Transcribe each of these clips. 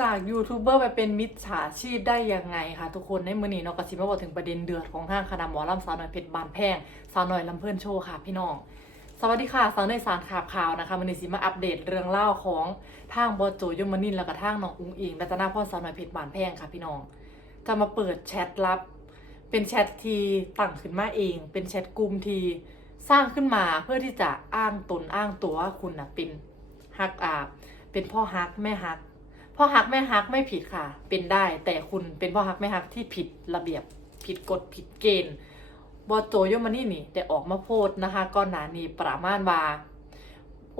จากยูทูบเบอร์ไปเป็นมิจฉาชีพได้ยังไงคะทุกคนในมือนี้เนาะกระชิบมาบอกถึงประเด็นเดือดของห้างคณะหมอลำสาวน้อยเพชรบานแพงสาวน้อยลำเพื่อนโชว์ค่ะพี่น้อง สวัสดีค่ะสาวน้อยสารข่าวข่าวนะคะมันนี้สิมาอัปเดตเรื่องเล่าของทางบอสโจยมนินแล้วก็ทางน้องอุ้งอิงรัตนาพรสาวน้อยเพชรบานแพงค่ะพี่น้อง จะมาเปิดแชทลับ เป็นแชทที่ตั้งขึ้นมาเอง เป็นแชทกลุ่มที่สร้างขึ้นมาเพื่อที่จะอ้างตนอ้างตัวว่าคุณน่ะเป็นฮักอาเป็นพ่อฮักแม่ฮัก พ่อฮักแม่ฮักไม่ผิดค่ะ เป็นได้ แต่คุณเป็นพ่อฮักแม่ฮักที่ผิดระเบียบ ผิดกฎผิดเกณฑ์บอโจยมานี่นี่แต่ออกมาโพดนะคะก่อนหนานีประมาณว่า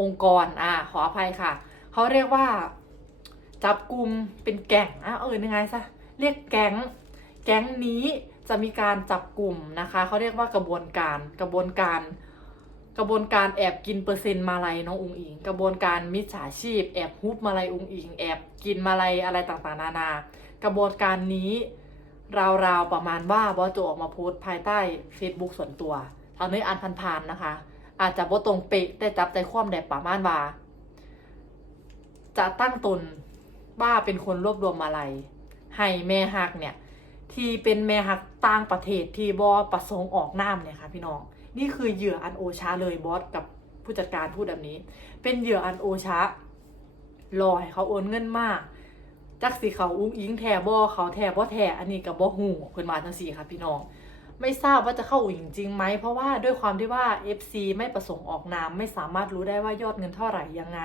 องค์กรอ่าขออภัยค่ะ เขาเรียกว่า จับกลุ่มเป็นแก๊งอะเออยังไงซะเรียกแก๊งแก๊งนี้จะมีการจับกลุ่มนะคะ เขาเรียกว่ากระบวนการกระบวนการ กระบวนการแอบกินเปอร์เซ็นต์มาลัยน้องอุงอิง กระบวนการมิจฉาชีพ แอบฮุบมาลัยอุงอิง แอบกินมาลัยอะไรต่างๆ นานา กระบวนการนี้ราวๆประมาณว่าบอสโจออกมาโพสต์ภายใต้ Facebook ส่วนตัวทานี้อ่านผ่านๆนะคะ อาจจะบ่ตรงเป๊ะแต่จับใจความได้ประมาณว่า จะตั้งตนว่าเป็นคนรวบรวมมาลัยให้แม่ฮักเนี่ย ที่เป็นแม่ฮักต่างประเทศที่บอประสงค์ออกนามเนี่ยค่ะพี่น้อง นี่คือเหยื่ออันโอชาเลยบอสกับผู้จัดการพูดแบบนี้ เป็นเหยื่ออันโอชารอให้เขาโอนเงินมากจักสิเขาอุ้งอิงแทบอเขาแทบอแทอันนี้กับบอหูเพิ่นมาจังสี่ค่ะพี่น้อง ไม่ทราบว่าจะเข้าอุ้งอิงจริงไหมเพราะว่าด้วยความที่ว่า FC ไม่ประสงค์ออกนามไม่สามารถรู้ได้ว่ายอดเงินเท่าไหร่ยังไง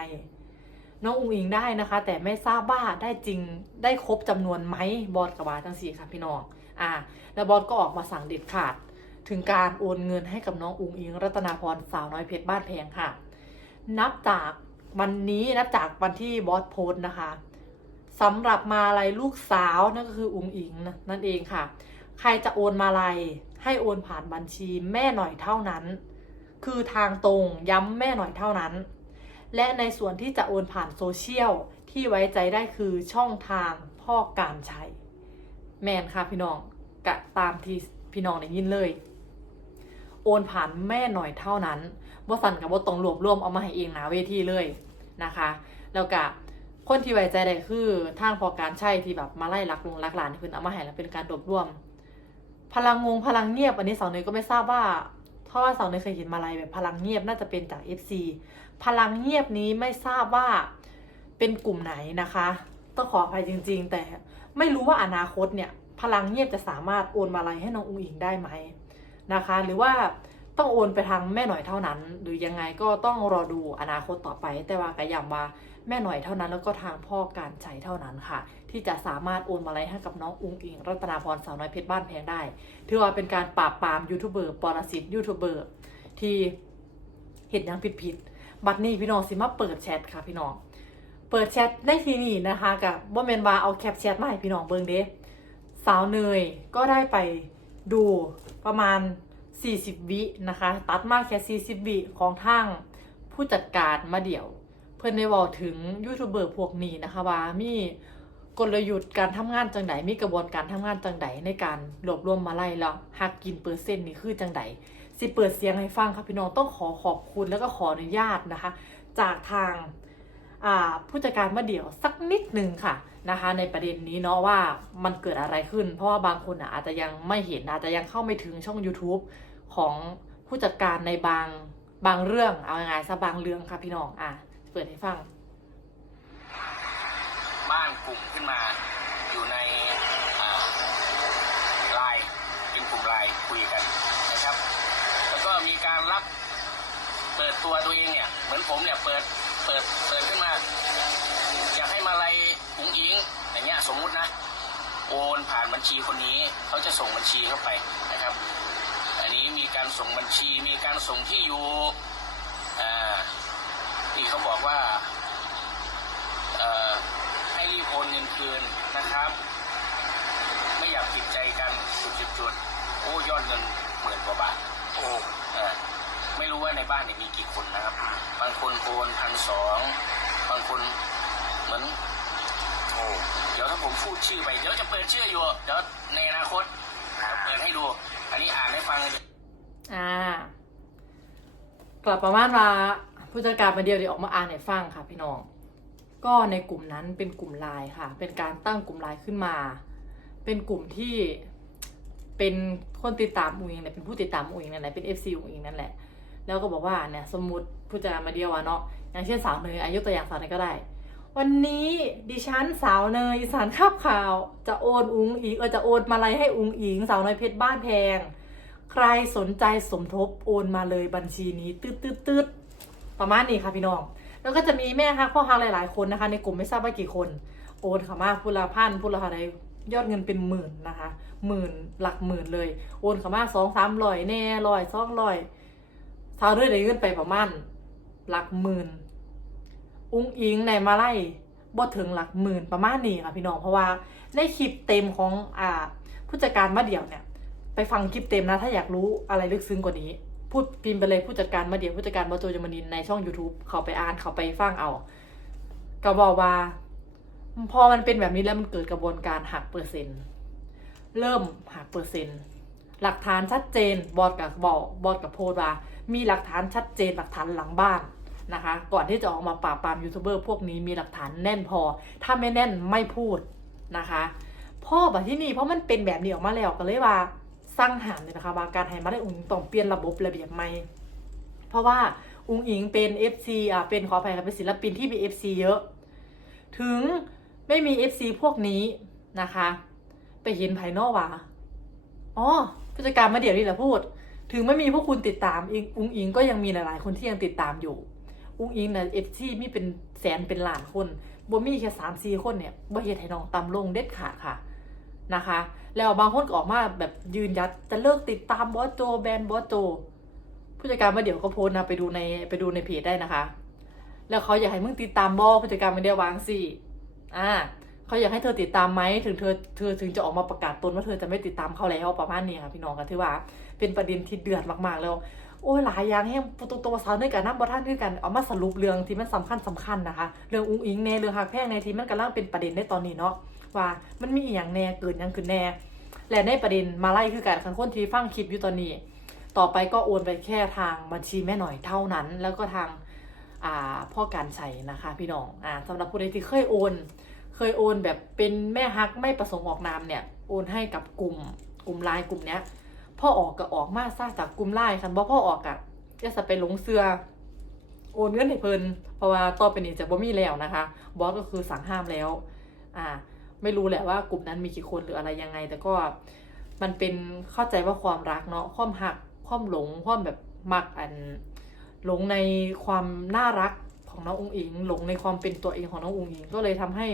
น้องอุ้งอิงได้นะคะ แต่ไม่ทราบว่าได้จริงได้ครบจำนวนไหมบอสกับวาจังสี่ค่ะพี่น้องอ่าแล้วบอสก็ออกมาสั่งเด็ดขาด ถึงการโอนเงินให้กับน้องอุงอิงรัตนาพรสาวน้อยเพชรบ้านแพงค่ะ นับจากวันนี้นับจากวันที่บอสโพส์นะคะสำหรับมาลัยลูกสาวนั่นก็คืออุงอิงนะนั่นเองค่ะ ใครจะโอนมาลัยให้โอนผ่านบัญชีแม่หน่อยเท่านั้น คือทางตรงย้ำแม่หน่อยเท่านั้น และในส่วนที่จะโอนผ่านโซเชียลที่ไว้ใจได้คือช่องทางพ่อการใช้แมนค่ะพี่น้องกะตามที่พี่น้องได้ยินเลย นผ่านแม่หน่อยเท่านั้นบ่สั่นกับบ่ตรงรวบรวมเอามาให้เองนาเวทีเลยนะคะ แล้วก็คนที่ไว้ใจได้คือทางพอการใช่ที่แบบมาไล่ลักลงลักหลานที่เพิ่นเอามาให้แล้วเป็นการรวบรวม พลังงงพลังเงียบอันนี้สาวเนยก็ไม่ทราบว่าเพราะว่าสาวเนยเคยเห็นมาลัยแบบพลังเงียบน่าจะเป็นจาก FC พลังเงียบนี้ไม่ทราบว่าเป็นกลุ่มไหนนะคะต้องขออภัยจริง ๆ แต่ไม่รู้ว่าอนาคตเนี่ย พลังเงียบจะสามารถโอนมาลัยให้น้องอุ๋งอิงได้ไหม นะคะ หรือว่าต้องโอนไปทางแม่หน่อยเท่านั้น หรือยังไงก็ต้องรอดูอนาคตต่อไป แต่ว่ากระยำว่าแม่หน่อยเท่านั้น แล้วก็ทางพ่อการใช้เท่านั้นค่ะ ที่จะสามารถโอนมาลัยให้กับน้องอุ๋งอิง รัตนาพรสาวน้อยเพชรบ้านแพงได้ ถือว่าเป็นการปราบปรามยูทูบเบอร์ปรสิตยูทูบเบอร์ที่เห็นยังผิดๆบัดนี้พี่น้องสิมาเปิดแชทค่ะพี่น้องเปิดแชทในที่นี้นะคะกับบ่แมนวาเอาแคปแชทมาให้พี่น้องเบิ่งเด้สาวเนยก็ได้ไป ดูประมาณ 40 วินะคะ ตัดมาแค่ 40 วิของทางผู้จัดการมาเดี่ยว เพื่อนได้บอกถึงยูทูบเบอร์พวกนี้นะคะว่ามีกลยุทธ์การทำงานจังไดมีกระบวนการทำงานจังไดในการรวบรวมมาไล่แล้วหักกินเปอร์เซ็นต์นี่คือจังไดสิเปิดเสียงให้ฟังค่ะพี่น้องต้องขอขอบคุณแล้วก็ขออนุญาตนะคะ จากทาง ผู้จัดการมาเดี่ยวสักนิดหนึ่งค่ะนะคะ ในประเด็นนี้เนาะว่ามันเกิดอะไรขึ้น เพราะว่าบางคนอาจจะยังไม่เห็นอาจจะยังเข้าไม่ถึงช่อง YouTube ของผู้จัดการในบางบางเรื่องเอาไงซะบางเรื่องค่ะพี่น้องอะเปิดให้ฟัง บ้านกลุ่มขึ้นมาอยู่ในไลน์เป็นกลุ่มไลน์คุยกันนะครับ แล้วก็มีการรับเปิดตัวตัวเองเนี่ยเหมือนผมเนี่ยเปิด เปิดเปิดขึ้นมา อยากให้มาลัยอุ๋งอิงอย่างเงี้ยสมมุตินะ โอนผ่านบัญชีคนนี้เขาจะส่งบัญชีเข้าไปนะครับ อันนี้มีการส่งบัญชีมีการส่งที่อยู่อ่าที่เขาบอกว่าเอ่อให้รีบโอนเงินคืนนะครับ ไม่อยากผิดใจกันจุดจุดจุดๆโอ้ยอดเงินหมื่นกว่าบาทโอ้เออ ไม่รู้ว่าในบ้านเนี่ยมีกี่คนนะครับ บางคนโอนพันสองบางคนเหมือนโอ้เดี๋ยวถ้าผมพูดชื่อไปเดี๋ยวจะเปิดชื่ออยู่เดี๋ยวในอนาคตเดี๋ยวเปิดให้ดู อันนี้อ่านให้ฟังอ่ากลับประมาณว่าผู้จัดการมาเดียวเดี๋ยวออกมาอ่านให้ฟังค่ะพี่น้อง ก็ในกลุ่มนั้นเป็นกลุ่มไลน์ค่ะ เป็นการตั้งกลุ่มไลน์ขึ้นมา เป็นกลุ่มที่เป็นคนติดตามอุงอิงเนี่ยเป็นผู้ติดตามอุงอิงนั่นแหละเป็น FC อุงอิงนั่นแหละ แล้วก็บอกว่าเนี่ยสมมติผู้จัดกามาเดียวอะเนาะอย่างเช่นสาวเนยอายุตัวอย่างสาวเนยก็ได้ วันนี้ดิฉันสาวเนยสานขับข่าว จะโอนอุงอิงเออจะโอนมาลัยให้อุงอิง สาวเนยเพชรบ้านแพง ใครสนใจสมทบโอนมาเลยบัญชีนี้ตืดตืดตืดประมาณนี้ค่ะพี่น้อง แล้วก็จะมีแม่ฮักพ่อฮักหลาย ๆ คนนะคะ ในกลุ่มไม่ทราบว่ากี่คน โอนเข้ามาพูละพันพูละอะไรยอดเงินเป็นหมื่นนะคะหมื่นหลักหมื่นเลย โอนเข้ามาสองสามร้อยแน่ร้อยสองร้อย เท่าด้วยได้เงินไปประมาณหลักหมื่น อุ้งอิงในมาไล่บ่ถึงหลักหมื่นประมาณนี้ค่ะพี่น้องเพราะว่าในคลิปเต็มของอ่าผู้จัดการมาเดี่ยวเนี่ย ไปฟังคลิปเต็มนะถ้าอยากรู้อะไรลึกซึ้งกว่านี้ พูดพิมพ์ไปเลยผู้จัดการมาเดี่ยวผู้จัดการบอโจจมานินในช่อง YouTube เขาไปอ่านเขาไปฟังเอาก็บอกว่า พอมันเป็นแบบนี้แล้วมันเกิดกระบวนการหักเปอร์เซ็นต์ เริ่มหักเปอร์เซ็นต์ หลักฐานชัดเจนบอสกับบอกบอสกับโพสว่ามีหลักฐานชัดเจนหลักฐานหลังบ้านนะคะ ก่อนที่จะออกมาปราบปรามยูทูบเบอร์พวกนี้มีหลักฐานแน่นพอ ถ้าไม่แน่นไม่พูดนะคะ พ่อแบบที่นี่เพราะมันเป็นแบบนี้ออกมาแล้วก็เลยว่าสร้างหามเลยนะคะว่าการให้มาได้อุ้งอิงต้องเปลี่ยนระบบระเบียบใหม่เพราะว่าอุ้งอิงเป็น FC อะเป็นขออภัยค่ะเป็นศิลปินที่มี FC เยอะ ถึงไม่มี FC พวกนี้นะคะ ไปเห็นภายนอกว่าอ๋อ ผู้จัดการมาเดี๋ยวนี้แหละพูด ถึงไม่มีพวกคุณติดตามอิงอุ้งอิงก็ยังมีหลายๆ คนที่ยังติดตามอยู่ อุ้งอิงนะเอฟซีมีเป็นแสนเป็นล้านคนบ่มีแค่สามสี่คนเนี่ยบ่เฮ็ดให้น้องต่ำลงเด็ดขาดค่ะนะคะ แล้วบางคนก็ออกมาแบบยืนยัดจะเลิกติดตามบอสโจแบนบอสโจผู้จัดการมาเดี๋ยวก็โพสนะไปดูในไปดูในเพจได้นะคะ แล้วเขาอยากให้มึงติดตามบอผู้จัดการมาเดียววางสิอ่า เขาอยากให้เธอติดตามไหมถึงเธอเธอถึงจะออกมาประกาศตนว่าเธอจะไม่ติดตามเขาแล้วประมาณนี้ค่ะพี่น้องก็ถือว่า เป็นประเด็นที่เดือดมากๆแล้ว โอ้ยหลายอย่างแห้งตัวตัวตัวสาวด้วยกันน้ำบอท่านด้วยกันเอามาสรุปเรื่องที่มันสำคัญสำคัญนะคะ เรื่องอุ้งอิงแน่เรื่องหักแพงในที่มันกำลังเป็นประเด็นในตอนนี้เนาะว่ามันมีอย่างแน่เกิดยังขึ้นแน่ และในประเด็นมาไล่คือการคันคนที่ฟังคลิปอยู่ตอนนี้ ต่อไปก็โอนไปแค่ทางบัญชีแม่หน่อยเท่านั้น แล้วก็ทางอ่าพ่อการใช้นะคะ พี่น้องอ่าสำหรับผู้ใดที่เคยโอน เคยโอนแบบเป็นแม่ฮักไม่ประสงค์ออกนามเนี่ยโอนให้กับกลุ่มกลุ่มไลน์กลุ่มเนี้ยพ่อออกก็ออกมาซาจากกลุ่มไล่คันบ่พ่อออกอะจะสไปหลงเสือโอนเงินให้เพิ่นเพราะว่าต่อไปนี้จะบ่มีแล้วนะคะ บอสก็คือสั่งห้ามแล้ว อ่า ไม่รู้แหละว่ากลุ่มนั้นมีกี่คนหรืออะไรยังไง แต่ก็มันเป็นเข้าใจว่าความรักเนาะความหักความหลงความแบบมักอัน หลงในความน่ารักของน้ององอิง หลงในความเป็นตัวเองของน้ององอิง ก็เลยทำให้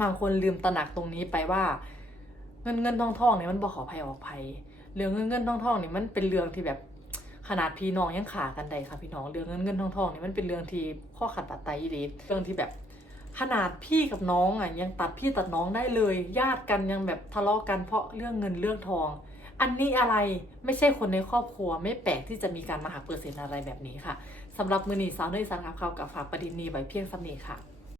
บางคนลืมตระหนักตรงนี้ไปว่า เงินเงินทองทองเนี่ยมันบ่ขอภัยออกภัยเรื่องเงินเงินทองทองนี่มันเป็นเรื่องที่แบบขนาดพี่น้องยังขากันใดค่ะพี่น้องเรื่องเงินเงินทองทองนี่มันเป็นเรื่องที่ข้อขัดตัดไตอีหลีเรื่องที่แบบ ขนาดพี่กับน้องอะยังตัดพี่ตัดน้องได้เลย ญาติกันยังแบบทะเลาะกันเพราะเรื่องเงินเรื่องทอง อันนี้อะไรไม่ใช่คนในครอบครัวไม่แปลกที่จะมีการมาหักเปอร์เซ็นต์อะไรแบบนี้ค่ะสำหรับมือนีสาวเนยสารครับเขากับฝากประเด็นนี้ไว้เพียงสำนีค่ะ